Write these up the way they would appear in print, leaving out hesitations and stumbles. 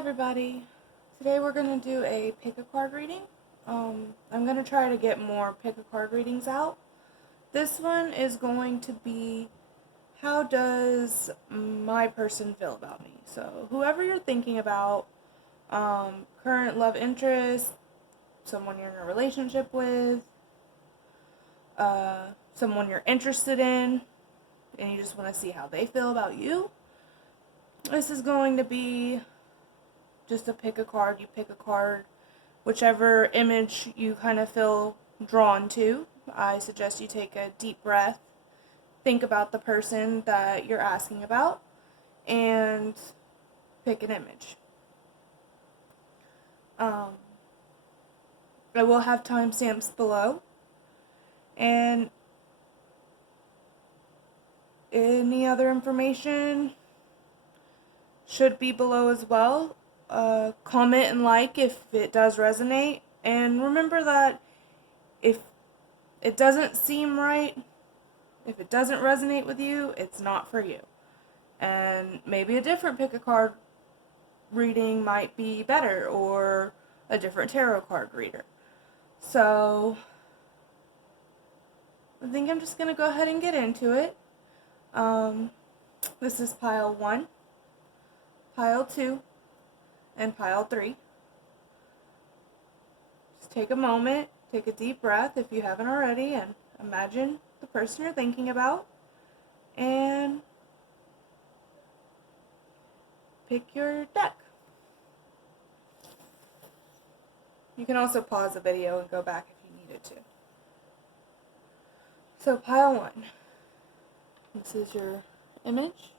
everybody. Today we're going to do a pick a card reading. I'm going to try to get more pick a card readings out. This one is going to be, how does my person feel about me? So whoever you're thinking about, current love interest, someone you're in a relationship with, someone you're interested in, and you just want to see how they feel about you. This is going to be just to pick a card. You pick a card, whichever image you kind of feel drawn to. I suggest you take a deep breath, think about the person that you're asking about, and pick an image. I will have timestamps below, and any other information should be below as well. Comment and like if it does resonate, and remember that if it doesn't seem right, if it doesn't resonate with you, it's not for you, and maybe a different pick a card reading might be better, or a different tarot card reader. So I think I'm just going to go ahead and get into it. This is pile 1, pile 2, and pile 3. Just take a moment, take a deep breath if you haven't already, and imagine the person you're thinking about, and pick your deck. You can also pause the video and go back if you needed to. So pile 1, this is your image,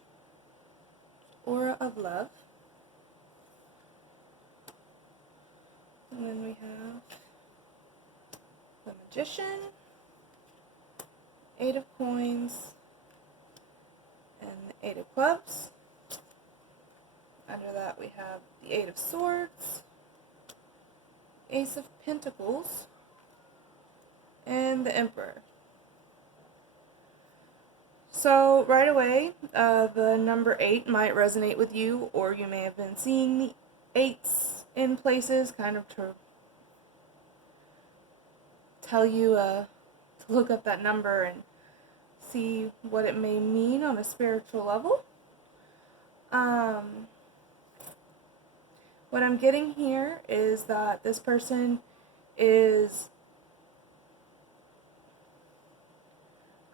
aura of love. And then we have the Magician, 8 of Coins, and the 8 of Clubs. Under that we have the 8 of Swords, Ace of Pentacles, and the Emperor. So right away, the number 8 might resonate with you, or you may have been seeing the 8s in places, kind of to tell you to look up that number and see what it may mean on a spiritual level. What I'm getting here is that this person is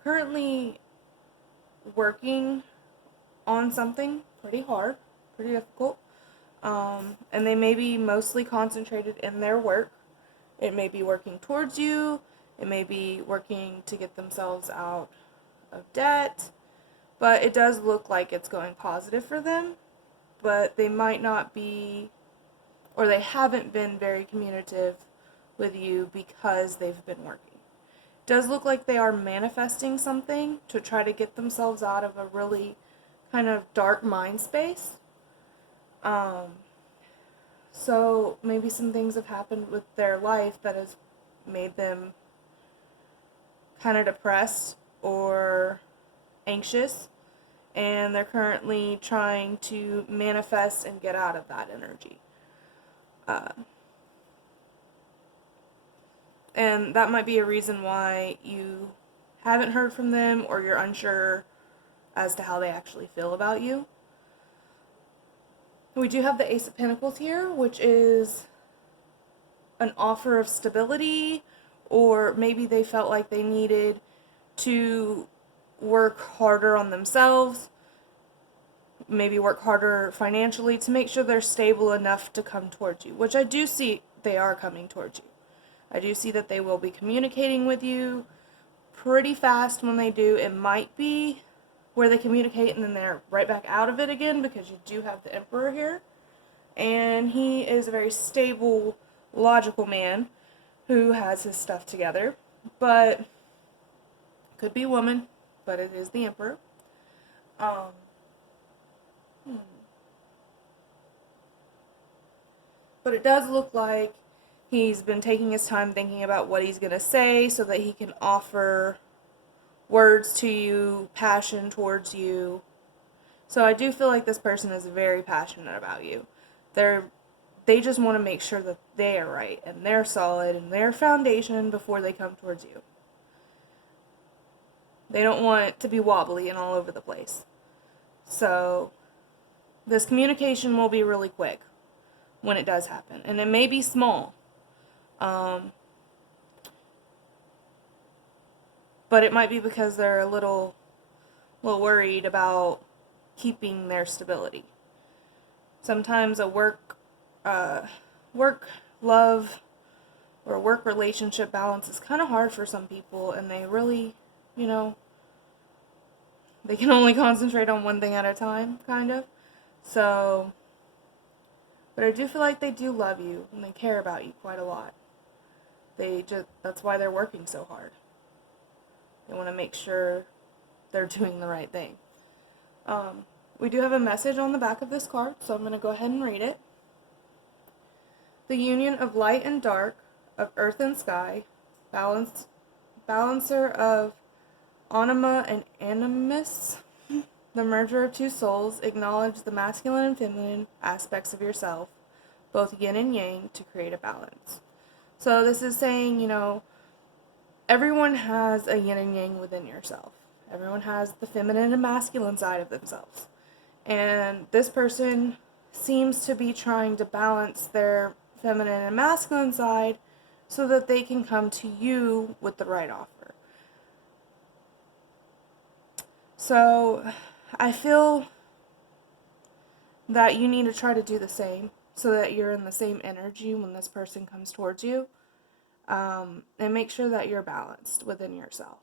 currently working on something pretty hard, pretty difficult. And they may be mostly concentrated in their work. It may be working towards you. It may be working to get themselves out of debt. But it does look like it's going positive for them. But they might not be, or they haven't been very communicative with you because they've been working. It does look like they are manifesting something to try to get themselves out of a really kind of dark mind space. So maybe some things have happened with their life that has made them kind of depressed or anxious, and they're currently trying to manifest and get out of that energy. And that might be a reason why you haven't heard from them, or you're unsure as to how they actually feel about you. We do have the Ace of Pentacles here, which is an offer of stability, or maybe they felt like they needed to work harder on themselves, maybe work harder financially to make sure they're stable enough to come towards you, which I do see they are coming towards you. I do see that they will be communicating with you pretty fast when they do. It might be where they communicate and then they're right back out of it again, because you do have the Emperor here. And he is a very stable, logical man who has his stuff together. But could be a woman, but it is the Emperor. But it does look like he's been taking his time thinking about what he's going to say so that he can offer words to you, passion towards you. So I do feel like this person is very passionate about you. They just want to make sure that they are right and they're solid and their foundation before they come towards you. They don't want it to be wobbly and all over the place. So this communication will be really quick when it does happen. And it may be small. But it might be because they're a little worried about keeping their stability. Sometimes a work, love, or work relationship balance is kind of hard for some people, and they really, they can only concentrate on one thing at a time, kind of. So, but I do feel like they do love you, and they care about you quite a lot. That's why they're working so hard. They want to make sure they're doing the right thing. We do have a message on the back of this card, so I'm going to go ahead and read it. The union of light and dark, of earth and sky, balancer of anima and animus, the merger of two souls, acknowledge the masculine and feminine aspects of yourself, both yin and yang, to create a balance. So this is saying, everyone has a yin and yang within yourself. Everyone has the feminine and masculine side of themselves. And this person seems to be trying to balance their feminine and masculine side so that they can come to you with the right offer. So I feel that you need to try to do the same so that you're in the same energy when this person comes towards you. And make sure that you're balanced within yourself.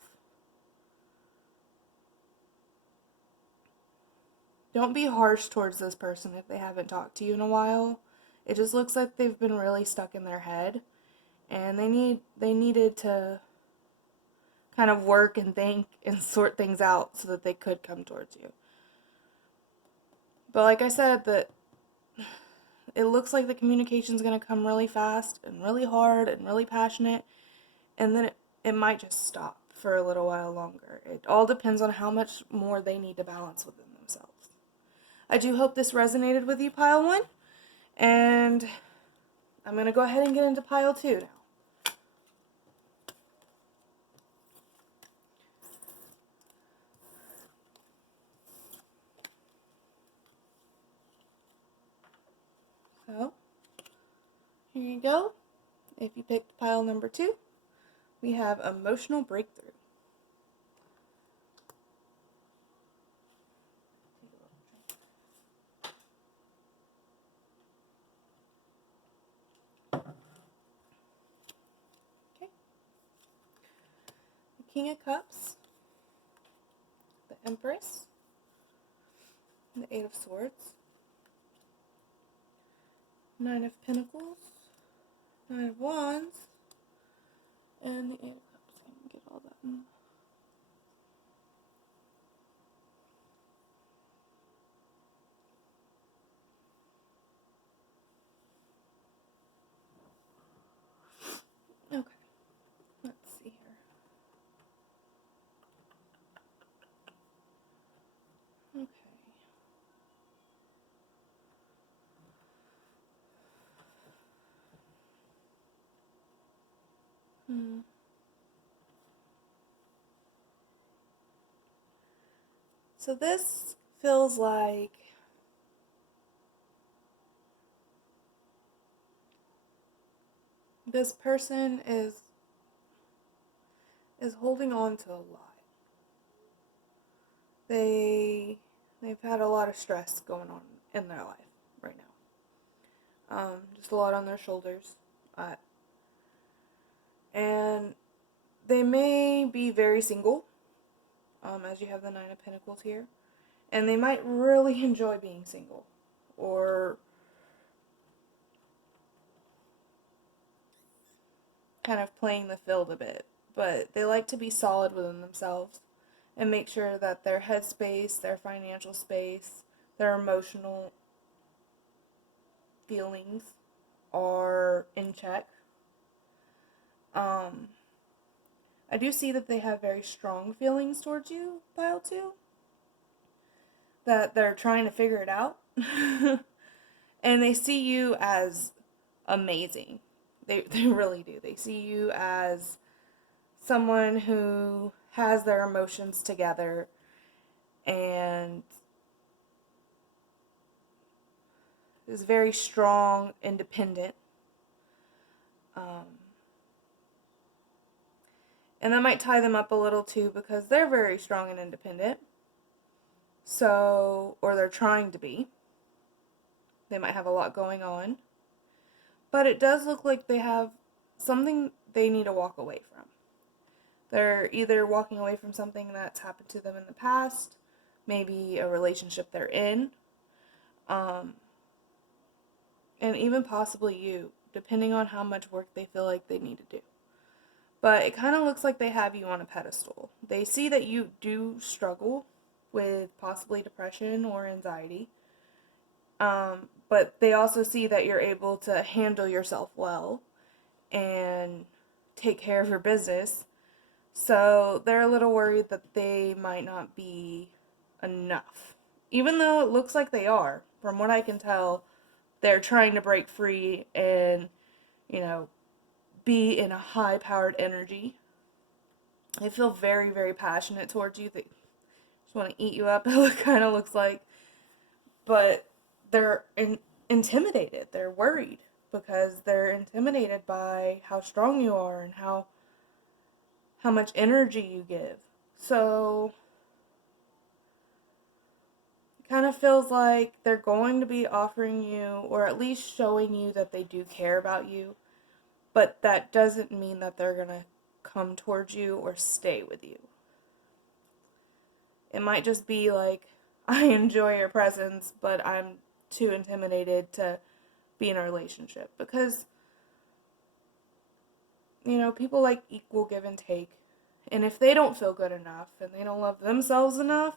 Don't be harsh towards this person if they haven't talked to you in a while. It just looks like they've been really stuck in their head, and they needed to kind of work and think and sort things out so that they could come towards you. But like I said, that it looks like the communication's going to come really fast and really hard and really passionate, and then it might just stop for a little while longer. It all depends on how much more they need to balance within themselves. I do hope this resonated with you, Pile 1, and I'm going to go ahead and get into Pile 2 now. So, here you go. If you picked pile number 2, we have emotional breakthrough. Okay. The King of Cups, the Empress, the Eight of Swords, Nine of Pentacles, Nine of Wands, and the Eight of Cups. I can get all that in. Okay, let's see here. Okay. So this feels like this person is holding on to a lot. They've had a lot of stress going on in their life right now. Just a lot on their shoulders. And they may be very single, as you have the Nine of Pentacles here. And they might really enjoy being single, or kind of playing the field a bit. But they like to be solid within themselves and make sure that their headspace, their financial space, their emotional feelings are in check. I do see that they have very strong feelings towards you, Pile 2. That they're trying to figure it out. And they see you as amazing. They really do. They see you as someone who has their emotions together and is very strong, independent. And that might tie them up a little too because they're very strong and independent. So, or they're trying to be. They might have a lot going on. But it does look like they have something they need to walk away from. They're either walking away from something that's happened to them in the past, maybe a relationship they're in, and even possibly you, depending on how much work they feel like they need to do. But it kind of looks like they have you on a pedestal. They see that you do struggle with possibly depression or anxiety, but they also see that you're able to handle yourself well and take care of your business. So they're a little worried that they might not be enough. Even though it looks like they are, from what I can tell, they're trying to break free and, be in a high-powered energy. They feel very, very passionate towards you. They just want to eat you up, it kind of looks like. But they're intimidated. They're worried because they're intimidated by how strong you are and how much energy you give. So it kind of feels like they're going to be offering you, or at least showing you that they do care about you, but that doesn't mean that they're going to come towards you or stay with you. It might just be like, I enjoy your presence, but I'm too intimidated to be in a relationship. Because, people like equal give and take. And if they don't feel good enough and they don't love themselves enough,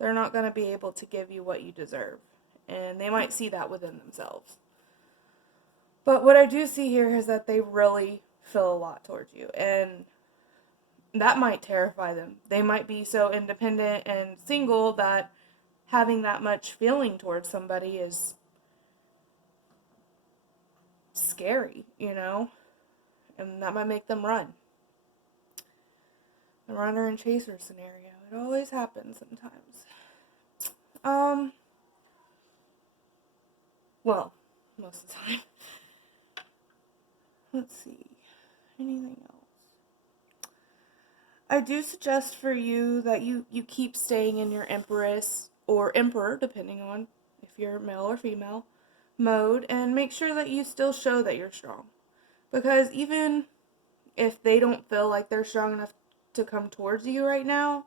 they're not going to be able to give you what you deserve. And they might see that within themselves. But what I do see here is that they really feel a lot towards you. And that might terrify them. They might be so independent and single that having that much feeling towards somebody is scary, and that might make them run. The runner and chaser scenario. It always happens sometimes. Well, most of the time. Let's see. Anything else? I do suggest for you that you keep staying in your Empress or Emperor, depending on if you're male or female, mode, and make sure that you still show that you're strong. Because even if they don't feel like they're strong enough to come towards you right now,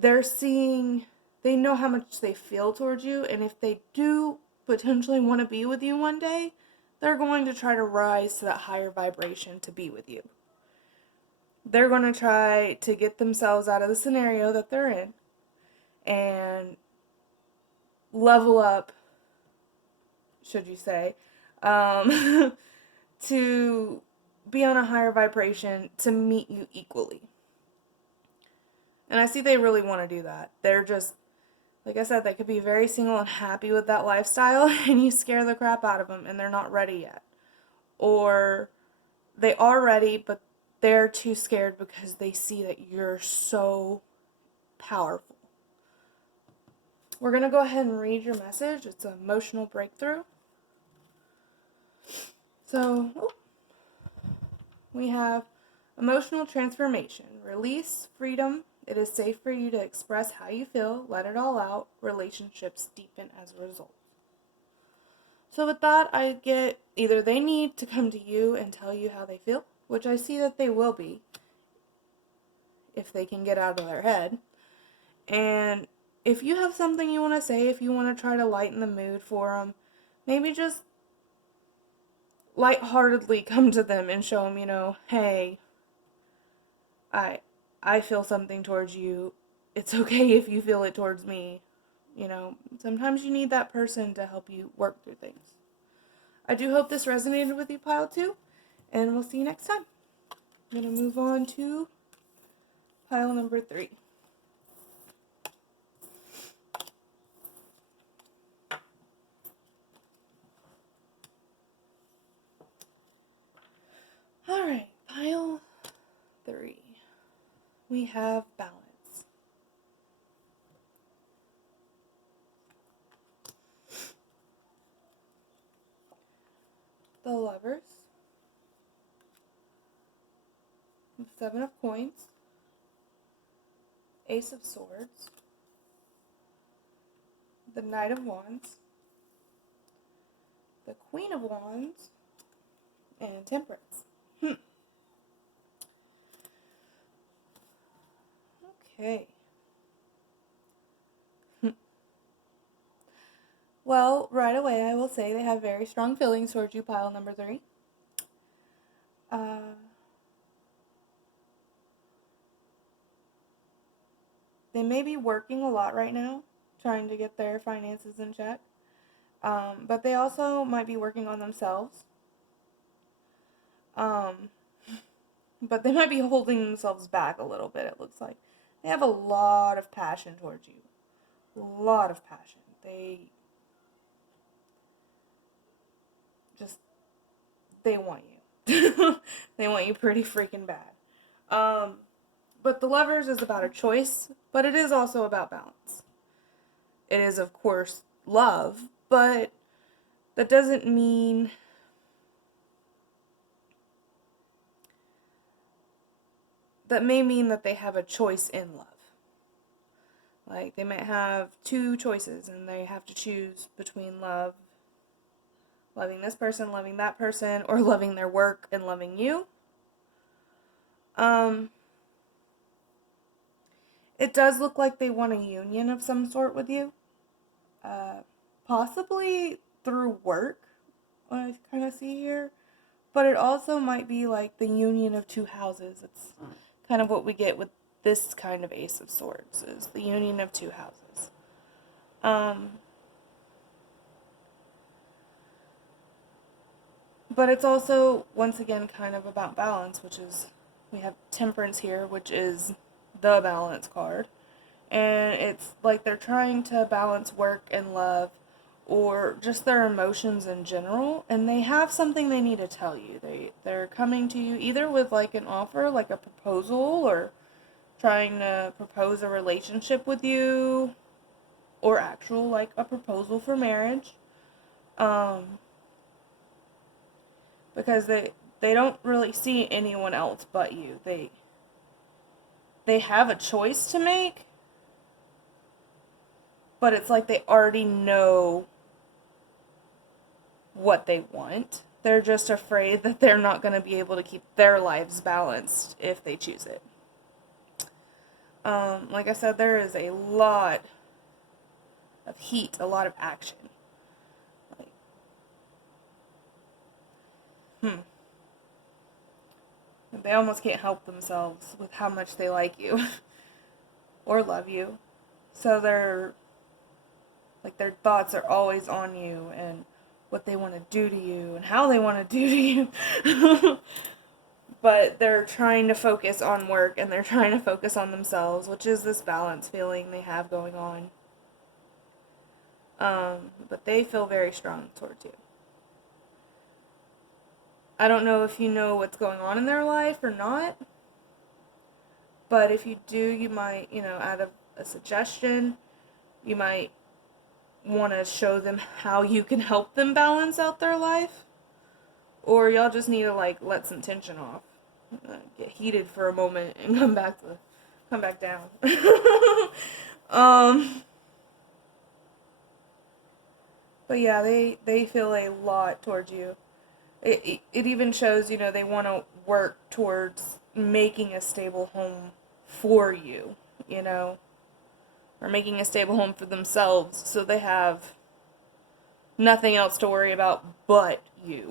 they know how much they feel towards you, and if they do potentially want to be with you one day, they're going to try to rise to that higher vibration to be with you. They're going to try to get themselves out of the scenario that they're in and level up, should you say, to be on a higher vibration to meet you equally. And I see they really want to do that. They're just, like I said, they could be very single and happy with that lifestyle, and you scare the crap out of them and they're not ready yet. Or they are ready, but they're too scared because they see that you're so powerful. We're going to go ahead and read your message. It's an emotional breakthrough. So, we have emotional transformation, release, freedom. It is safe for you to express how you feel, let it all out. Relationships deepen as a result. So with that, I get either they need to come to you and tell you how they feel, which I see that they will be, if they can get out of their head. And if you have something you want to say, if you want to try to lighten the mood for them, maybe just lightheartedly come to them and show them, hey, I feel something towards you. It's okay if you feel it towards me. Sometimes you need that person to help you work through things. I do hope this resonated with you, Pile 2, and we'll see you next time. I'm going to move on to pile number 3. we have balance. The Lovers, the Seven of Coins, Ace of Swords, the Knight of Wands, the Queen of Wands, and Temperance. Okay. Well, right away I will say they have very strong feelings towards you, pile number 3. They may be working a lot right now, trying to get their finances in check. But they also might be working on themselves. But they might be holding themselves back a little bit, it looks like. They have a lot of passion towards you. A lot of passion. They want you. They want you pretty freaking bad. But the Lovers is about a choice, but it is also about balance. It is, of course, love, but that doesn't mean that may mean that they have a choice in love. Like, they might have 2 choices, and they have to choose between loving this person, loving that person, or loving their work and loving you. It does look like they want a union of some sort with you. Possibly through work, what I kind of see here. But it also might be like the union of 2 houses. It's kind of what we get with this kind of Ace of Swords, is the union of 2 houses. But it's also, once again, kind of about balance, which is, we have Temperance here, which is the balance card. And it's like they're trying to balance work and love, or just their emotions in general, and they have something they need to tell you. They're coming to you either with like an offer, like a proposal, or trying to propose a relationship with you, or actual like a proposal for marriage. Because they don't really see anyone else but you. They have a choice to make, but it's like they already know what they want. They're just afraid that they're not going to be able to keep their lives balanced if they choose it. Like I said, there is a lot of heat, a lot of action. Like, they almost can't help themselves with how much they like you or love you. So their thoughts are always on you and what they want to do to you and how they want to do to you. But they're trying to focus on work and they're trying to focus on themselves, which is this balance feeling they have going on. But they feel very strong towards you. I don't know if you know what's going on in their life or not, but if you do, you might, out of a suggestion, you might want to show them how you can help them balance out their life. Or y'all just need to, let some tension off. Get heated for a moment and come back down. But yeah, they feel a lot towards you. It even shows, they want to work towards making a stable home for you, or making a stable home for themselves so they have nothing else to worry about but you.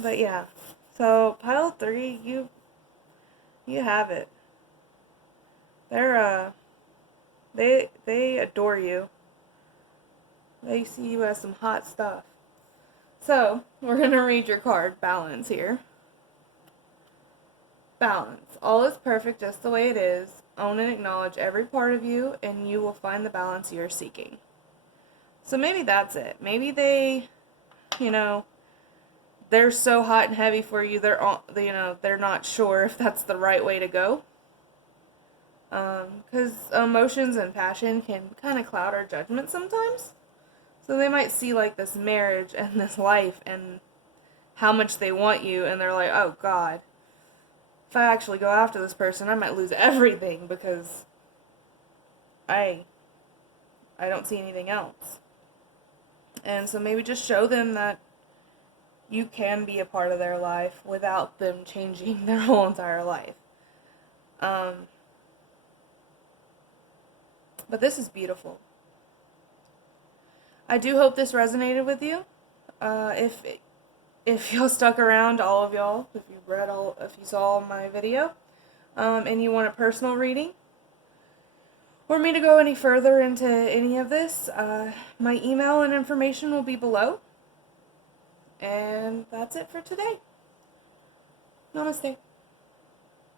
But yeah, so pile 3, you have it. They adore you. They see you as some hot stuff. So, we're going to read your card, Balance, here. Balance. All is perfect just the way it is. Own and acknowledge every part of you, and you will find the balance you're seeking. So maybe that's it. Maybe they, they're so hot and heavy for you, they're not sure if that's the right way to go. Because emotions and passion can kind of cloud our judgment sometimes. So they might see like this marriage and this life and how much they want you, and they're like, oh God, if I actually go after this person, I might lose everything because I don't see anything else. And so maybe just show them that you can be a part of their life without them changing their whole entire life. But this is beautiful. I do hope this resonated with you. If y'all stuck around, all of y'all, if you saw my video, and you want a personal reading, or me to go any further into any of this, my email and information will be below. And that's it for today. Namaste.